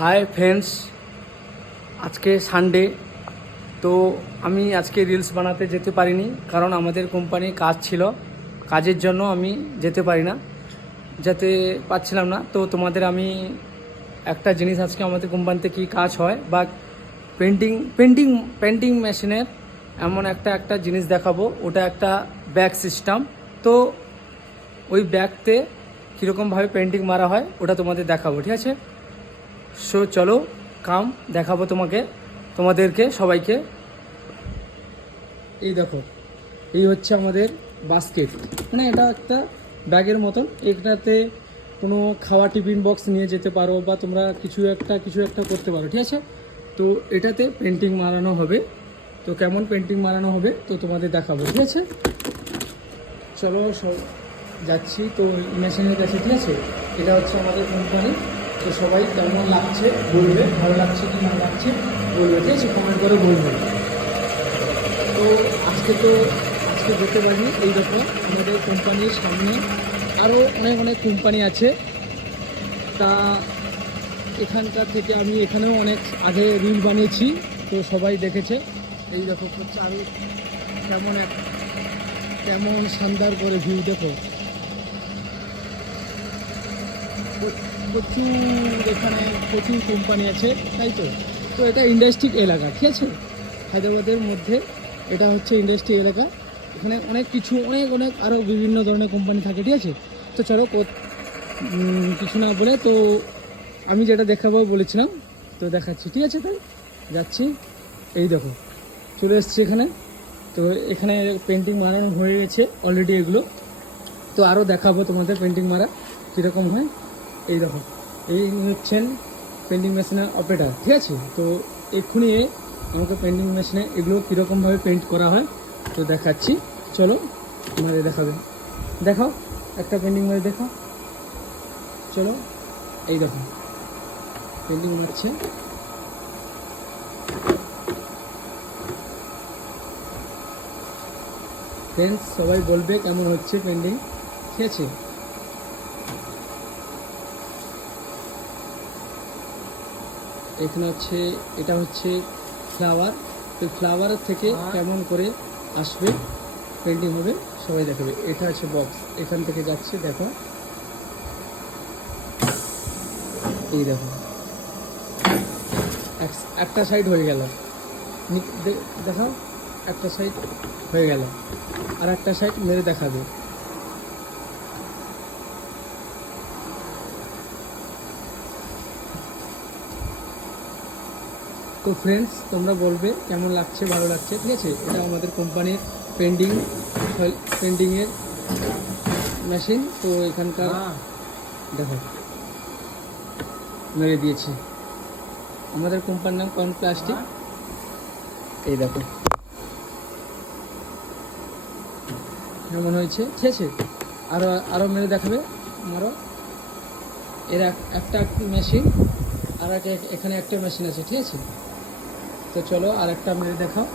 Hi friends, আজকে Sunday. তো আমি আজকে রিলস বানাতে যেতে পারিনি, কারণ আমাদের কোম্পানির কাজ ছিল। কাজের জন্য আমি যেতে পারছিলাম না। তো তোমাদের আমি একটা জিনিস, আজকে আমাদের কোম্পানিতে কী কাজ হয় বা পেন্টিং মেশিনের এমন একটা জিনিস দেখাবো। ওটা একটা ব্যাগ সিস্টেম। তো ওই ব্যাগতে কীরকমভাবে পেন্টিং মারা হয় ওটা তোমাদের দেখাবো, ঠিক আছে? সো চলো দেখাবো তোমাদেরকে সবাইকে। এই দেখো, এই হচ্ছে আমাদের বাস্কেট। মানে এটা একটা ব্যাগের মতন। এটাতে কোনো খাওয়া টিফিন বক্স নিয়ে যেতে পারো বা তোমরা কিছু একটা করতে পারো, ঠিক আছে? তো এটাতে পেন্টিং মারানো হবে। তো কেমন পেন্টিং মারানো হবে তো তোমাদের দেখাবো, ঠিক আছে? চলো যাচ্ছি তো মেশিনের কাছে, ঠিক আছে? এটা হচ্ছে আমাদের কোম্পানি। তো সবাই কেমন লাগছে বলবে, ভালো লাগছে কি না লাগছে বলবে, ঠিক আছে? কমেন্ট করে বলবে। তো আজকে যেতে পারিনি। এই দেখো, আমাদের কোম্পানির সামনে আরও অনেক কোম্পানি আছে। তা এখানকার থেকে আমি এখানেও অনেক আগে রিল বানিয়েছি, তো সবাই দেখেছে। এই দেখো আরও কেমন শানদার করে ভিউ দেখো। প্রচুর কোম্পানি আছে, তাই তো। তো এটা ইন্ডাস্ট্রিয়াল এলাকা, ঠিক আছে? হায়দ্রাবাদের মধ্যে এটা হচ্ছে ইন্ডাস্ট্রিয়াল এলাকা। এখানে অনেক আরও বিভিন্ন ধরনের কোম্পানি থাকে, ঠিক আছে? তো চলো কিছু না বলে, তো আমি যেটা দেখাবো বলেছিলাম তো দেখাচ্ছি, ঠিক আছে? তাই যাচ্ছি। এই দেখো, চলে এসছি এখানে। তো এখানে পেন্টিং মারানো হয়ে গেছে অলরেডি এগুলো। তো আরও দেখাবো তোমাদের পেন্টিং মারা কীরকম হয়। এই দেখো, এই হচ্ছেন পেন্টিং মেশিনের অপারেটর, ঠিক আছে? তো এক্ষুনি আমাকে পেন্টিং মেশিনে এগুলো কীরকমভাবে পেন্ট করা হয় তো দেখাচ্ছি। চলো মারে দেখাও একটা পেন্টিং মারে দেখাও। চলো, এই দেখো পেন্টিং মারছে। ফ্রেন্ডস, সবাই বলবে কেমন হচ্ছে পেন্টিং, ঠিক আছে? এখানে হচ্ছে, এটা হচ্ছে ফ্লাওয়ার। তো ফ্লাওয়ারের থেকে কেমন করে আসবে পেন্টিং হবে সবাই দেখাবে। এটা হচ্ছে বক্স, এখান থেকে যাচ্ছে, দেখো। এই দেখো, একটা সাইড হয়ে গেল, দেখাও। একটা সাইড হয়ে গেল, আর একটা সাইড মেরে দেখাবে। তো ফ্রেন্ডস, তোমরা বলবে কেমন লাগছে, ভালো লাগছে, ঠিক আছে? এটা আমাদের কোম্পানির পেন্টিংয়ের মেশিন। তো এখানকার দেখো মেরে দিয়েছি। আমাদের কোম্পানির নাম কর্ন প্লাস্টিক। এই দেখো কেমন হয়েছে, ঠিক আছে? আরও মেরে দেখাবে। আমারও এর একটা মেশিন, আর এখানে একটা মেশিন আছে, ঠিক আছে? তো চলো আর একটা মেরে দেখাও।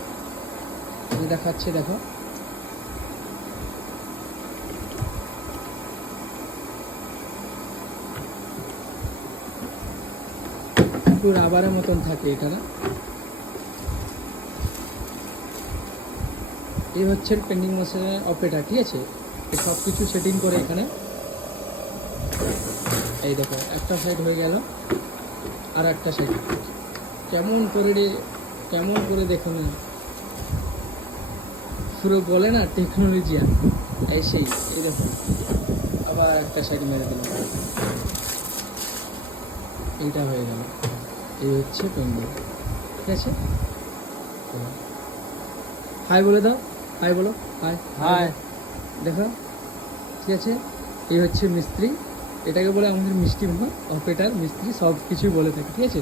আমি দেখাচ্ছি, দেখো। একটু রাবারের মতন থাকে এটা, না? এই হচ্ছে পেন্টিং মেশিনের অপারেটর, ঠিক আছে? সব কিছু সেটিং করে এখানে। এই দেখো, একটা সাইড হয়ে গেল, আর একটা সাইড কেমন করে দেখো না, পুরো বলে না টেকনোলজিয়ান, সেই। এই দেখো, আবার একটা সাইড মেরে দিলাম, এইটা হয়ে গেল। এই হচ্ছে পেন্টিং, ঠিক আছে? হাই বলে দাও, হাই বলো, হাই দেখো, ঠিক আছে? এই হচ্ছে মিস্ত্রি, এটাকে বলে আমাদের মিষ্টি ভাঙা। অপারেটর, মিস্ত্রি সব কিছুই বলে থাকে, ঠিক আছে?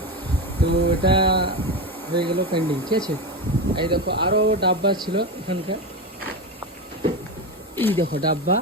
তো এটা হয়ে গেল পেন্টিং, ঠিক আছে? এই দেখো আরও ডাব্বা ছিল এখানকার। এই দেখো ডাব্বা,